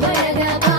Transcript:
Voy a grabar.